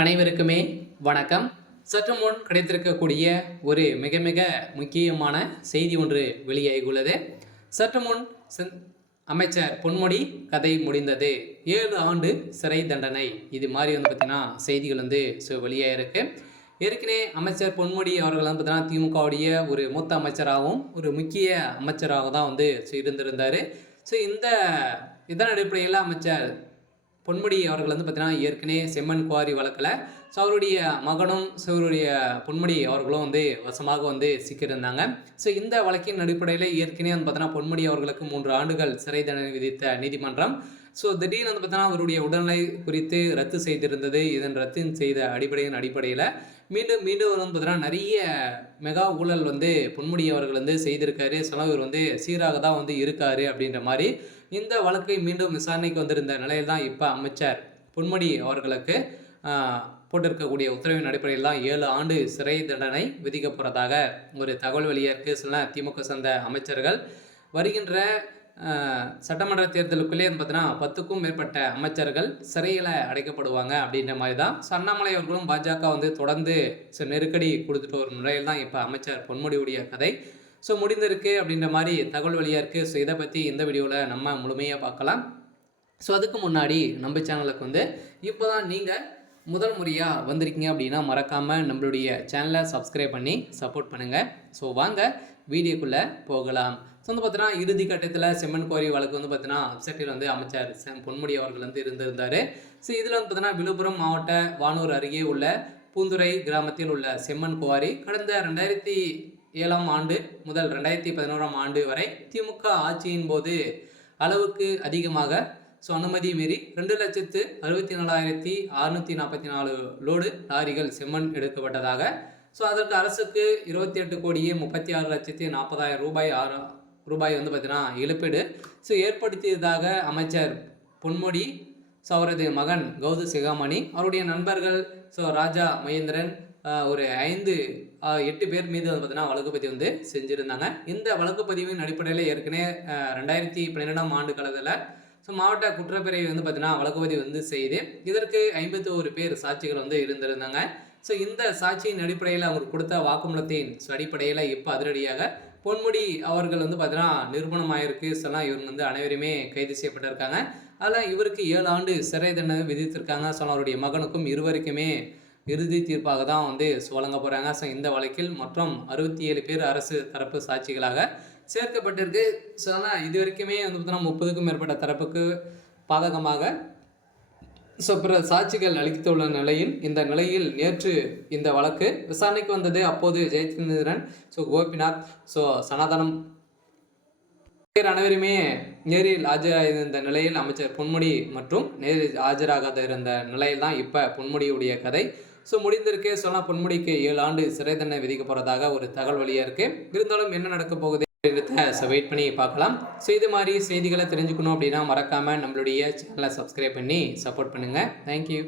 அனைவருக்குமே வணக்கம். சற்று முன் கிடைத்திருக்கக்கூடிய ஒரு மிக மிக முக்கியமான செய்தி ஒன்று வெளியாகியுள்ளது. சற்று முன் அமைச்சர் பொன்முடி கதை முடிந்தது, 7 ஆண்டு சிறை தண்டனை, இது மாதிரி பார்த்தீங்கன்னா செய்திகள் வெளியாகிருக்கு. ஏற்கனவே அமைச்சர் பொன்முடி அவர்கள் பார்த்தீங்கன்னா திமுகவுடைய ஒரு மூத்த அமைச்சராகவும் ஒரு முக்கிய அமைச்சராக தான் இருந்திருந்தார். ஸோ இதன் அடிப்படையில் அமைச்சர் பொன்முடி அவர்கள் பார்த்தீங்கன்னா ஏற்கனவே செம்மண் குவாரி வழக்கில் அவருடைய மகனும் அவருடைய பொன்முடி அவர்களும் வசமாக சிக்கியிருந்தாங்க. ஸோ இந்த வழக்கின் அடிப்படையில் ஏற்கனவே பார்த்தீங்கன்னா பொன்முடி அவர்களுக்கு 3 ஆண்டுகள் சிறை தண்டனை விதித்த நீதிமன்றம் திடீர்னு பார்த்தீங்கன்னா அவருடைய உடல்நிலை குறித்து ரத்து செய்திருந்தது. இதன் ரத்து செய்த அடிப்படையில் மீண்டும் பார்த்தீங்கன்னா நிறைய மெகா ஊழல் பொன்முடி அவர்கள் செய்திருக்காரு. இவர் சீராக தான் இருக்காரு அப்படின்ற மாதிரி இந்த வழக்கை மீண்டும் விசாரணைக்கு வந்திருந்த நிலையில் தான் இப்போ அமைச்சர் பொன்முடி அவர்களுக்கு போட்டிருக்கக்கூடிய உத்தரவின் அடிப்படையில் தான் 7 ஆண்டு சிறை தண்டனை விதிக்க போகிறதாக ஒரு தகவல் வெளியாயிருக்கு. சில திமுக சார்ந்த அமைச்சர்கள் வருகின்ற சட்டமன்ற தேர்தலுக்குள்ளே பார்த்தீங்கன்னா 10க்கும் மேற்பட்ட அமைச்சர்கள் சிறையில் அடைக்கப்படுவாங்க அப்படின்ற மாதிரி தான் அண்ணாமலை அவர்களும் பாஜக தொடர்ந்து நெருக்கடி கொடுத்துட்டு ஒரு நிலையில் தான் இப்போ அமைச்சர் பொன்முடியுடைய கதை முடிந்திருக்கு அப்படின்ற மாதிரி தகவல் வெளியாக இருக்குது. இதை பற்றி இந்த வீடியோவில் நம்ம முழுமையாக பார்க்கலாம். அதுக்கு முன்னாடி நம்ம சேனலுக்கு இப்போ தான் நீங்கள் முதல் முறையாக வந்திருக்கீங்க அப்படின்னா மறக்காமல் நம்மளுடைய சேனலை சப்ஸ்கிரைப் பண்ணி சப்போர்ட் பண்ணுங்கள். வாங்க வீடியோக்குள்ளே போகலாம். பார்த்தீங்கன்னா இறுதி கட்டத்தில் செம்மண் குவாரி வழக்கு பார்த்தீங்கன்னா அப்செட்டில் அமைச்சர் பொன்முடி அவர்கள் இருந்திருந்தார். இதில் பார்த்தீங்கன்னா விழுப்புரம் மாவட்ட வானூர் அருகே உள்ள பூந்துறை கிராமத்தில் உள்ள செம்மண் குவாரி கடந்த 2007ஆம் ஆண்டு முதல் 2011ஆம் ஆண்டு வரை திமுக ஆட்சியின் போது அளவுக்கு அதிகமாக அனுமதி மீறி 2,64,644 லோடு லாரிகள் செம்மண் எடுக்கப்பட்டதாக அதற்கு அரசுக்கு 28,36,40,000 ரூபாய் பார்த்தீங்கன்னா இழப்பீடு ஏற்படுத்தியதாக அமைச்சர் பொன்முடி அவரது மகன் கௌது சிகாமணி அவருடைய நண்பர்கள் ராஜா மகேந்திரன் ஒரு 8 பேர் மீது பார்த்தீங்கன்னா வழக்குப்பதிவு செஞ்சுருந்தாங்க. இந்த வழக்குப்பதிவின் அடிப்படையில் ஏற்கனவே 2012ஆம் ஆண்டு காலத்தில் மாவட்ட குற்றப்பிரிவு பார்த்தீங்கன்னா வழக்குப்பதிவு செய்து இதற்கு 51 பேர் சாட்சிகள் இருந்திருந்தாங்க. இந்த சாட்சியின் அடிப்படையில் அவங்க கொடுத்த வாக்குமூலத்தின் அடிப்படையில் இப்போ அதிரடியாக பொன்முடி அவர்கள் பார்த்தீங்கன்னா நிரூபணமாயிருக்கு. இவங்க அனைவருமே கைது செய்யப்பட்டிருக்காங்க. அதில் இவருக்கு 7 ஆண்டு சிறை தண்டனை விதித்திருக்காங்க. அவருடைய மகனுக்கும் இருவருக்குமே இறுதி தீர்ப்பாக தான் வழங்க போகிறாங்க. இந்த வழக்கில் மொத்தம் 67 பேர் அரசு தரப்பு சாட்சிகளாக சேர்க்கப்பட்டிருக்கு. இது வரைக்குமே பார்த்தீங்கன்னா 30க்கும் மேற்பட்ட தரப்புக்கு பாதகமாக பிற சாட்சிகள் அளித்துள்ள நிலையில் இந்த நிலையில் நேற்று இந்த வழக்கு விசாரணைக்கு வந்தது. அப்போது ஜெயச்சந்திரன் கோபிநாத் சனாதனம் அனைவருமே நேரில் ஆஜராகிருந்த நிலையில் அமைச்சர் பொன்முடி மற்றும் நேரில் ஆஜராகாத இருந்த நிலையில் தான் இப்போ பொன்முடியுடைய கதை முடிந்திருக்கு. பொன்முடிக்கு 7 ஆண்டு சிறை தண்டனை விதிக்க போகிறதாக ஒரு தகவல் வெளியாக இருக்குது. இருந்தாலும் என்ன நடக்க போகுது வெயிட் பண்ணி பார்க்கலாம். இது மாதிரி செய்திகளை தெரிஞ்சுக்கணும் அப்படின்னா மறக்காமல் நம்மளுடைய சேனலை சப்ஸ்கிரைப் பண்ணி சப்போர்ட் பண்ணுங்கள். தேங்க்யூ.